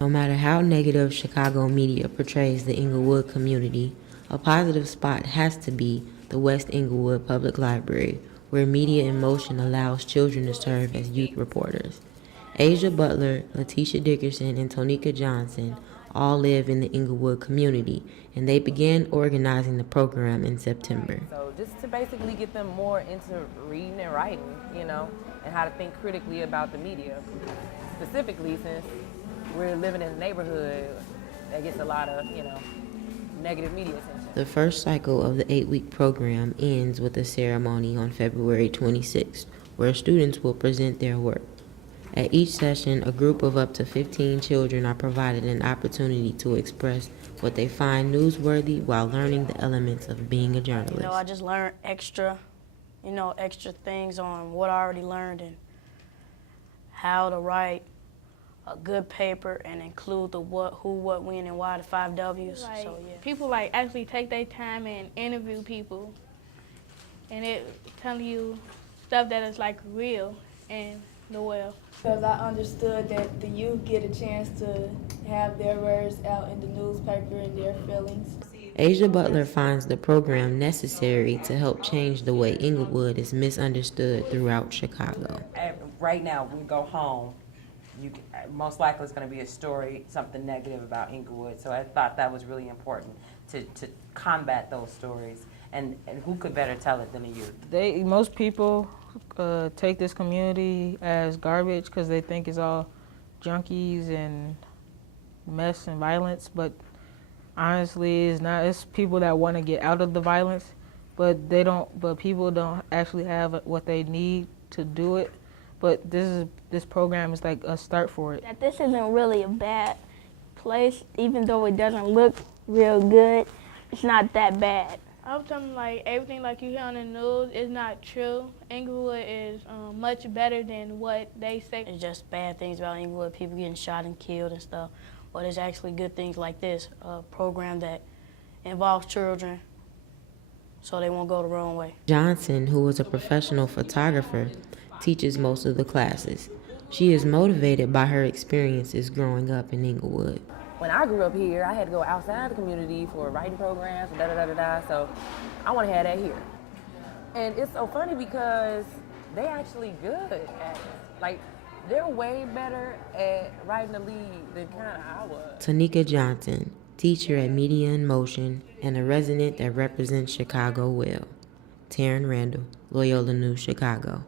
No matter how negative Chicago media portrays the Inglewood community, a positive spot has to be the West Inglewood Public Library, where Media in Motion allows children to serve as youth reporters. Asia Butler, Letitia Dickerson, and Tonika Johnson all live in the Inglewood community, and they began organizing the program in September. So just to basically get them more into reading and writing, and how to think critically about the media. Specifically, since we're living in a neighborhood that gets a lot of, negative media attention. The first cycle of the 8-week program ends with a ceremony on February 26th, where students will present their work. At each session, a group of up to 15 children are provided an opportunity to express what they find newsworthy while learning the elements of being a journalist. I just learned extra things on what I already learned and how to write a good paper and include the what, who, what, when, and why, the 5 W's. People actually take their time and interview people, and it telling you stuff that is real and the well. Because I understood that the youth get a chance to have their words out in the newspaper and their feelings. Asia Butler finds the program necessary to help change the way Inglewood is misunderstood throughout Chicago. Right now, when we go home, most likely it's going to be a story, something negative about Inglewood. So I thought that was really important to combat those stories. And who could better tell it than the youth? Most people take this community as garbage because they think it's all junkies and mess and violence, but honestly it's not. It's people that want to get out of the violence, but people don't actually have what they need to do it. But this program is like a start for it. That this isn't really a bad place, even though it doesn't look real good, it's not that bad. I was telling them everything you hear on the news is not true. Inglewood is much better than what they say. It's just bad things about Inglewood, people getting shot and killed and stuff. But there's actually good things like this, a program that involves children so they won't go the wrong way. Johnson, who was a professional photographer, teaches most of the classes. She is motivated by her experiences growing up in Inglewood. When I grew up here, I had to go outside the community for writing programs, so I want to have that here. And it's so funny because they actually good at it. They're way better at writing the lead than kind of I was. Tonika Johnson, teacher at Media in Motion and a resident that represents Chicago well. Taryn Randall, Loyola News, Chicago.